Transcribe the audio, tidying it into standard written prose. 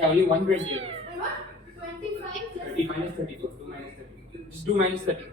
Yeah, only 120. 30 minus 32. 2 minus 30. Just do minus 30.